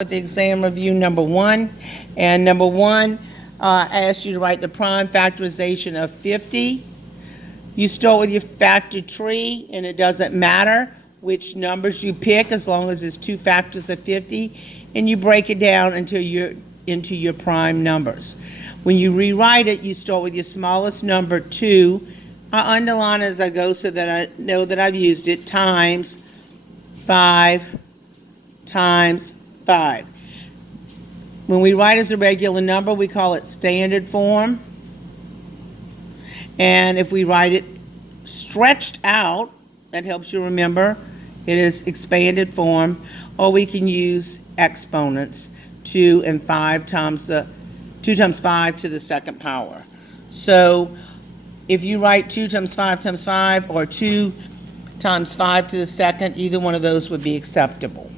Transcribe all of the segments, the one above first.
With the exam review number 1, and number 1 asks you to write the prime factorization of 50. You start with your factor tree, and it doesn't matter which numbers you pick as long as it's 2 factors of 50, and you break it down until you're into your prime numbers. When you rewrite it, you start with your smallest number, 2. I underline as I go so that I know that I've used it, times 5 times 5. When we write as a regular number, we call it standard form. And if we write it stretched out, that helps you remember, it is expanded form, or we can use exponents, 2 and 5 times 2 times 5 to the second power. So if you write 2 times 5 times 5 or 2 times 5 to the second, either one of those would be acceptable.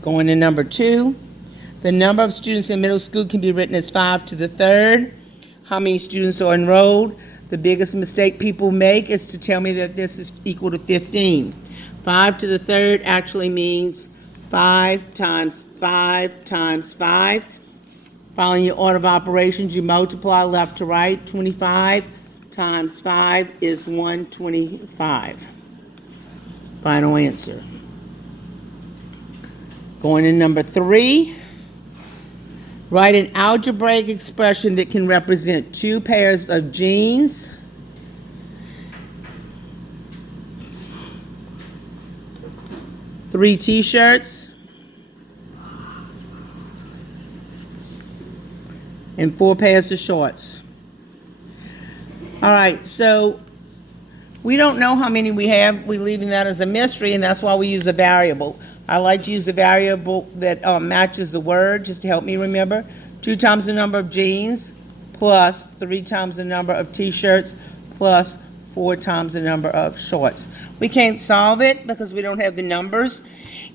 Going to number 2, the number of students in middle school can be written as 5 to the third. How many students are enrolled? The biggest mistake people make is to tell me that this is equal to 15. 5 to the third actually means 5 times 5 times 5. Following your order of operations, you multiply left to right. 25 times 5 is 125. Final answer. Going to number 3, write an algebraic expression that can represent 2 pairs of jeans, three t-shirts, and 4 pairs of shorts. All right, so we don't know how many we have. We're leaving that as a mystery, and that's why we use a variable. I like to use a variable that matches the word, just to help me remember. 2 times the number of jeans, plus 3 times the number of t-shirts, plus 4 times the number of shorts. We can't solve it because we don't have the numbers.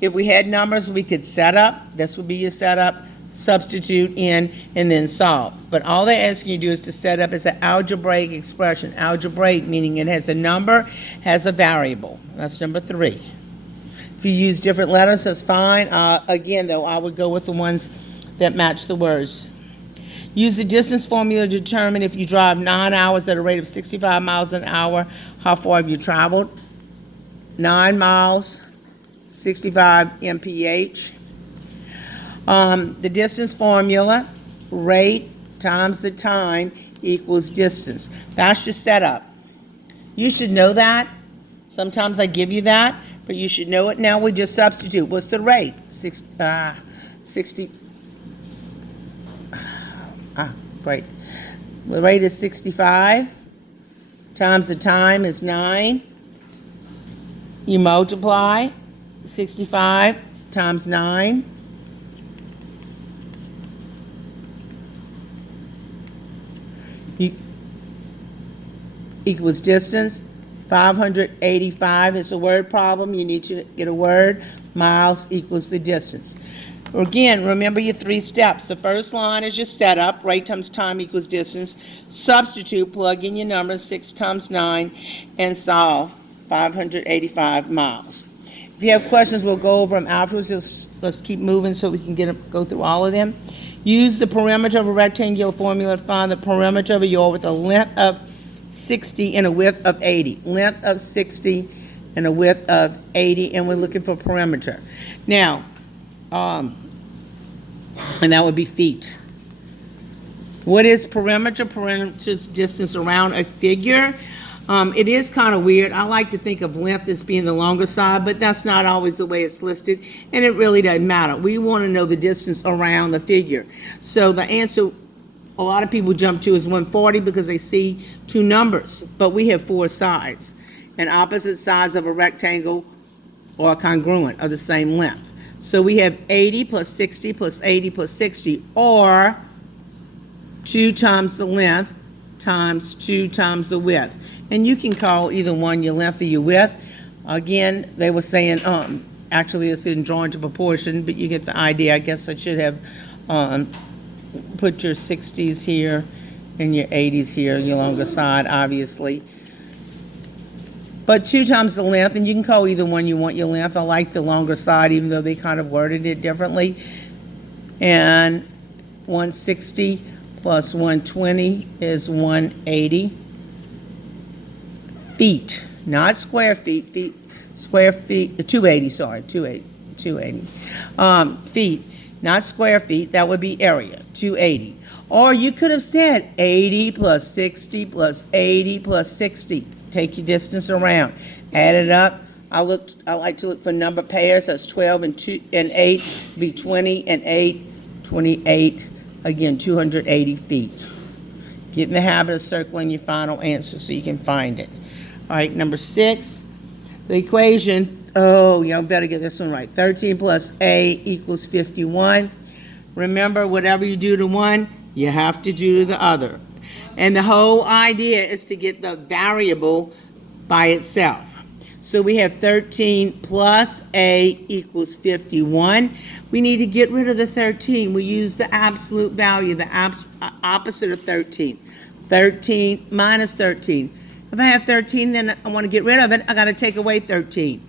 If we had numbers, we could set up. This would be your setup, substitute in, and then solve. But all they're asking you to do is to set up as an algebraic expression. Algebraic meaning it has a number, has a variable. That's number 3. If you use different letters, that's fine. Again, though, I would go with the ones that match the words. Use the distance formula to determine if you drive 9 hours at a rate of 65 miles an hour, how far have you traveled? 9 miles, 65 mph. The distance formula, rate times the time equals distance. That's your setup. You should know that. Sometimes I give you that, but you should know it now. We just substitute. What's the rate? 60. Right. The rate is 65 times the time is 9. You multiply 65 times 9. Equals distance. 585 is a word problem. You need to get a word. Miles equals the distance. Again, remember your 3 steps. The first line is your setup. Rate times time equals distance. Substitute, plug in your numbers, 6 times 9, and solve 585 miles. If you have questions, we'll go over them afterwards. Let's keep moving so we can go through all of them. Use the perimeter of a rectangular formula to find the perimeter of a yard with a length of 60 and a width of 80. Length of 60 and a width of 80, and we're looking for perimeter. Now, and that would be feet. What is perimeter? Perimeter is distance around a figure. It is kind of weird. I like to think of length as being the longer side, but that's not always the way it's listed, and it really doesn't matter. We want to know the distance around the figure. So the answer a lot of people jump to is 140 because they see 2 numbers, but we have 4 sides, and opposite sides of a rectangle are congruent, of the same length. So we have 80 plus 60 plus 80 plus 60, or 2 times the length times 2 times the width. And you can call either one your length or your width. Again, they were saying, actually it's in drawing to proportion, but you get the idea. I guess I should have put your 60s here and your 80s here, your longer side, obviously. but 2 times the length, and you can call either one you want your length. I like the longer side, even though they kind of worded it differently. And 160 plus 120 is 180 feet, not square feet, square feet, 280, sorry, 280 feet, not square feet, that would be area, 280. Or you could have said 80 plus 60 plus 80 plus 60. Take your distance around, add it up. I like to look for number pairs. That's 12 and 2 and 8 be 20 and 8, 28. Again, 280 feet. Get in the habit of circling your final answer so you can find it. All right, number 6, the equation. Oh, y'all better get this one right. 13 plus A equals 51. Remember, whatever you do to one, you have to do to the other. And the whole idea is to get the variable by itself. So we have 13 plus A equals 51. We need to get rid of the 13. We use the absolute value, the opposite of 13. 13 minus 13. If I have 13, then I want to get rid of it, I got to take away 13.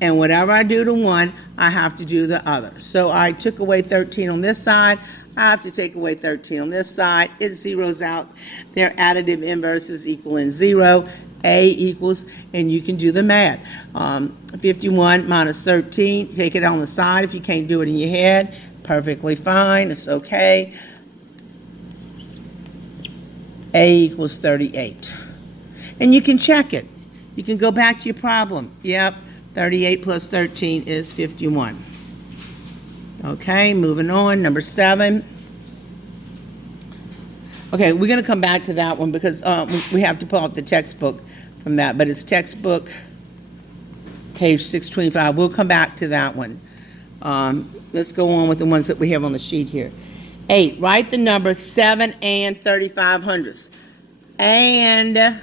And whatever I do to one, I have to do the other. So I took away 13 on this side. I have to take away 13 on this side. It zeroes out. Their additive inverses equaling 0. A equals, and you can do the math. 51 minus 13, take it on the side if you can't do it in your head. Perfectly fine, it's okay. A equals 38. And you can check it. You can go back to your problem. Yep, 38 plus 13 is 51. Okay, moving on, number 7. Okay, we're going to come back to that one because we have to pull out the textbook from that, but it's textbook page 625. We'll come back to that one. Let's go on with the ones that we have on the sheet here. 8, write the number 7 and 3500ths. And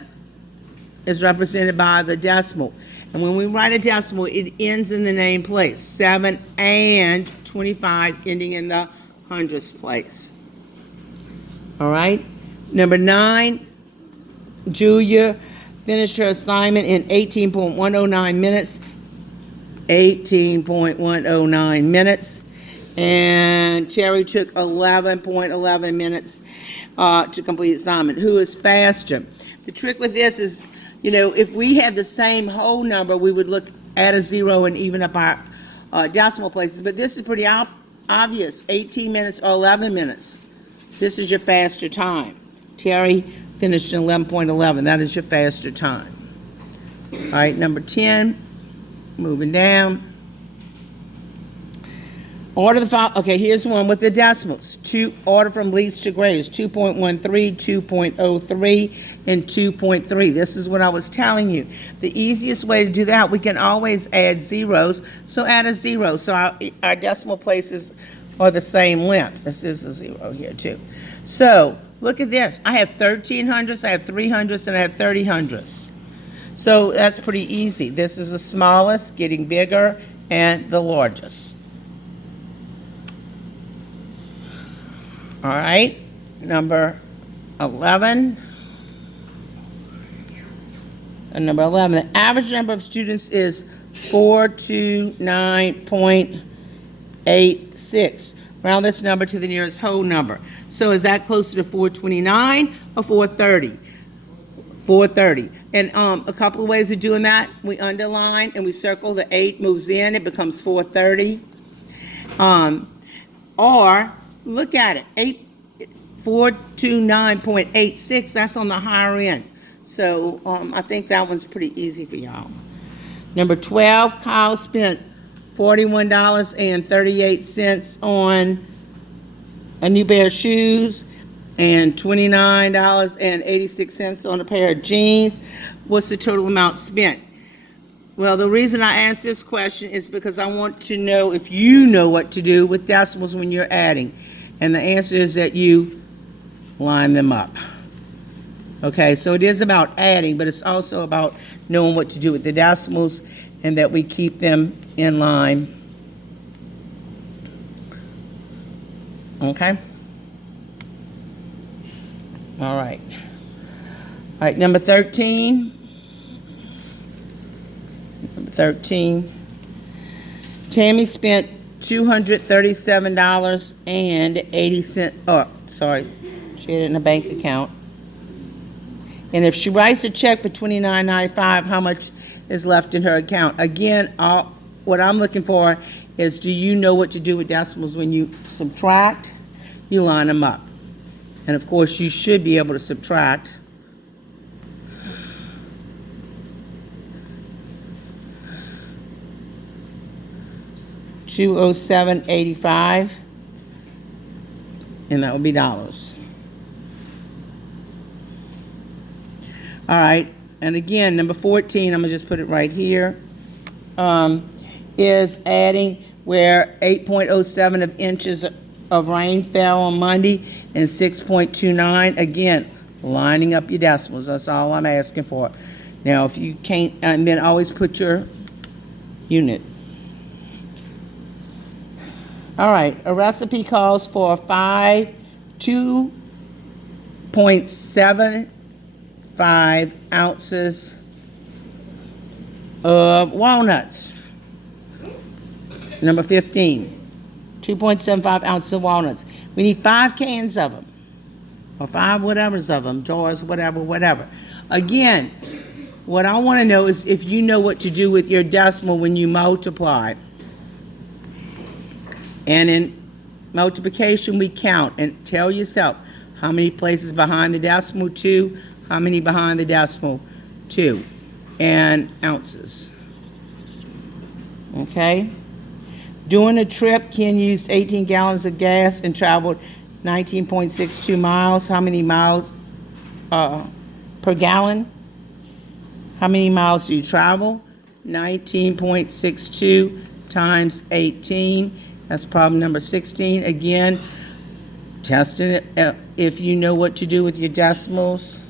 is represented by the decimal. And when we write a decimal, it ends in the name place. 7 and 25 ending in the hundredths place. All right. Number 9, Julia finished her assignment in 18.109 minutes. 18.109 minutes. And Cherry took 11.11 minutes to complete the assignment. Who is faster? The trick with this is, you know, if we had the same whole number, we would look at a 0 and even up our decimal places. But this is pretty obvious. 18 minutes or 11 minutes. This is your faster time. Terry finished in 11.11. That is your faster time. All right, number 10, moving down. Order the file. Okay, here's one with the decimals. Order from least to greatest. 2.13, 2.03, and 2.3. This is what I was telling you. The easiest way to do that, we can always add zeros. So add a 0. So our decimal places are the same length. This is a 0 here too. So look at this. I have 1300ths, I have 300ths, and I have 3000ths. So that's pretty easy. This is the smallest, getting bigger, and the largest. All right, number 11. And number 11, the average number of students is 429.86. Round this number to the nearest whole number. So is that closer to 429 or 430? 430. And a couple of ways of doing that, we underline and we circle the 8 moves in, it becomes 430. Or look at it, 429.86, that's on the higher end. So I think that one's pretty easy for y'all. Number 12, Kyle spent $41.38 on a new pair of shoes and $29.86 on a pair of jeans. What's the total amount spent? Well, the reason I asked this question is because I want to know if you know what to do with decimals when you're adding. And the answer is that you line them up. Okay, so it is about adding, but it's also about knowing what to do with the decimals and that we keep them in line. Okay? All right. All right, number 13. 13. Tammy spent $237.80. Oh, sorry, she had it in a bank account. And if she writes a check for $29.95, how much is left in her account? Again, what I'm looking for is, do you know what to do with decimals when you subtract? You line them up. And of course, you should be able to subtract. $207.85, and that would be dollars. All right, and again, number 14, I'm gonna just put it right here, is adding where 8.07 of inches of rain fell on Monday and 6.29. Again, lining up your decimals. That's all I'm asking for. Now, if you can't, and then always put your unit. All right, a recipe calls for 2.75 ounces of walnuts. Number 15, 2.75 ounces of walnuts. We need 5 cans of them, or 5 whatevers of them, jars, whatever. Again, what I want to know is if you know what to do with your decimal when you multiply. And in multiplication, we count and tell yourself how many places behind the decimal, 2, how many behind the decimal, 2, and ounces. Okay? During a trip, Ken used 18 gallons of gas and traveled 19.62 miles. How many miles per gallon? How many miles do you travel? 19.62 times 18. That's problem number 16. Again, testing it if you know what to do with your decimals.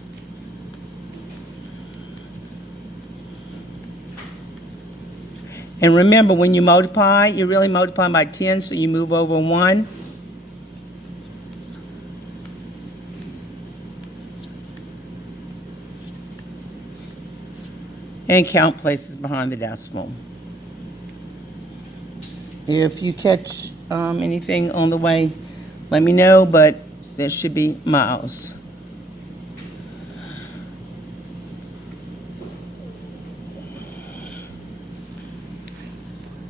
And remember, when you multiply, you're really multiplying by 10, so you move over 1. And count places behind the decimal. If you catch anything on the way, let me know, but there should be miles.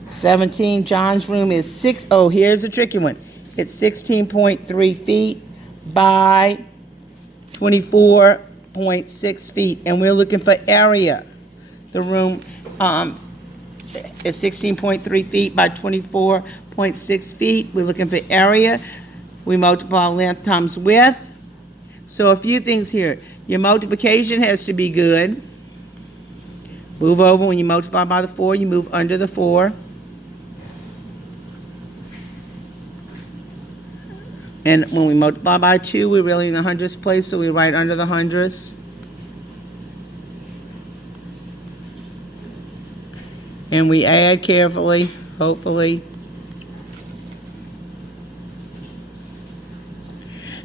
$17, John's room is 6, oh, here's a tricky one. It's 16.3 feet by 24.6 feet, and we're looking for area. The room is 16.3 feet by 24.6 feet. We're looking for area. We multiply length times width. So a few things here. Your multiplication has to be good. Move over. When you multiply by the 4, you move under the 4. And when we multiply by 2, we're really in the hundredths place, so we write under the hundredths. And we add carefully, hopefully.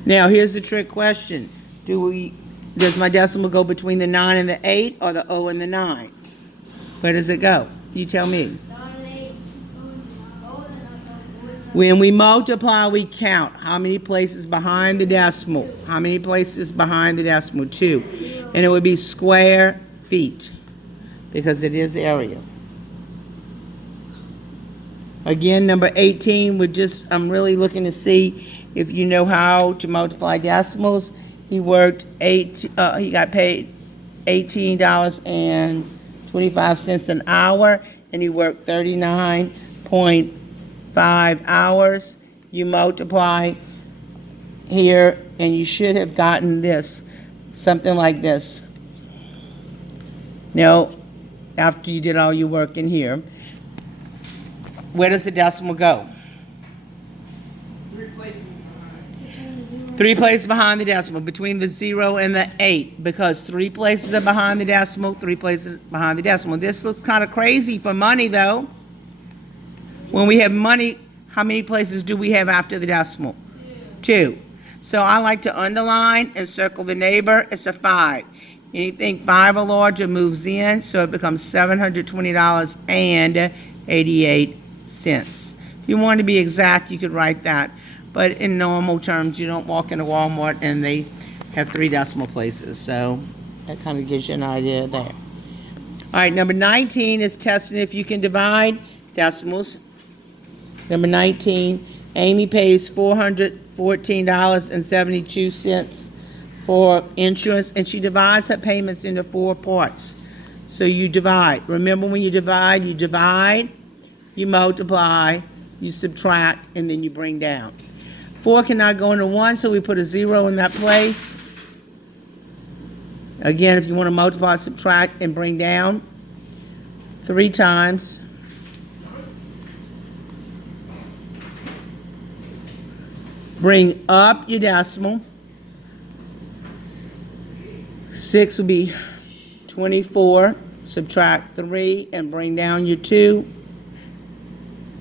Now, here's the trick question. Does my decimal go between the 9 and the 8 or the O and the 9? Where does it go? You tell me. When we multiply, we count. How many places behind the decimal? How many places behind the decimal? 2. And it would be square feet because it is area. Again, number 18, I'm really looking to see if you know how to multiply decimals. He got paid $18.25 an hour, and he worked 39.5 hours. You multiply here, and you should have gotten this, something like this. Now, after you did all your work in here, where does the decimal go? 3 places behind. 3 places behind the decimal, between the 0 and the 8, because 3 places are behind the decimal, 3 places behind the decimal. This looks kind of crazy for money, though. When we have money, how many places do we have after the decimal? 2. So I like to underline and circle the neighbor. It's a 5. Anything 5 or larger moves in, so it becomes $720.88. If you want to be exact, you could write that. But in normal terms, you don't walk into Walmart and they have 3 decimal places, so that kind of gives you an idea there. All right, number 19 is testing if you can divide decimals. Number 19, Amy pays $414.72 for insurance, and she divides her payments into 4 parts. So you divide. Remember, when you divide, you multiply, you subtract, and then you bring down. 4 cannot go into 1, so we put a 0 in that place. Again, if you want to multiply, subtract, and bring down 3 times. Bring up your decimal. 6 would be 24. Subtract 3 and bring down your 2.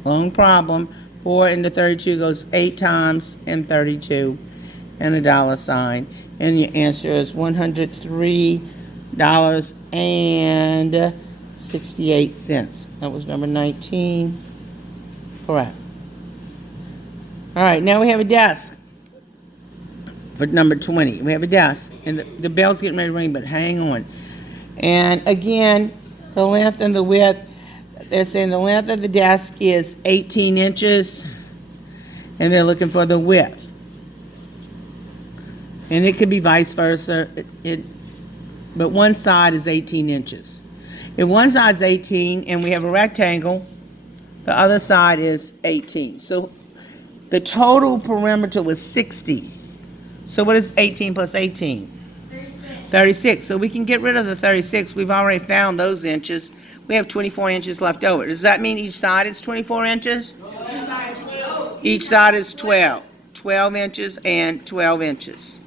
Long problem. 4 into 32 goes 8 times and 32 and a dollar sign. And your answer is $103.68. That was number 19. Correct. All right, now we have a desk for number 20. We have a desk, and the bell's getting ready to ring, but hang on. And again, the length and the width, they're saying the length of the desk is 18 inches, and they're looking for the width. And it could be vice versa, but one side is 18 inches. If one side is 18 and we have a rectangle, the other side is 18. So the total perimeter was 60. So what is 18 plus 18? 36. So we can get rid of the 36. We've already found those inches. We have 24 inches left over. Does that mean each side is 24 inches? Each side is 12. 12 inches and 12 inches.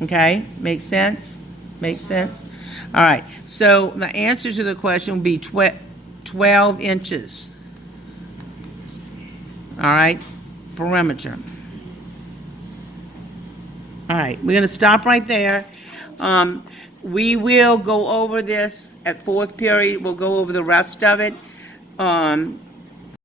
Okay? Makes sense? Makes sense? All right. So the answer to the question would be 12 inches. All right? Perimeter. All right, we're going to stop right there. We will go over this at 4th period. We'll go over the rest of it.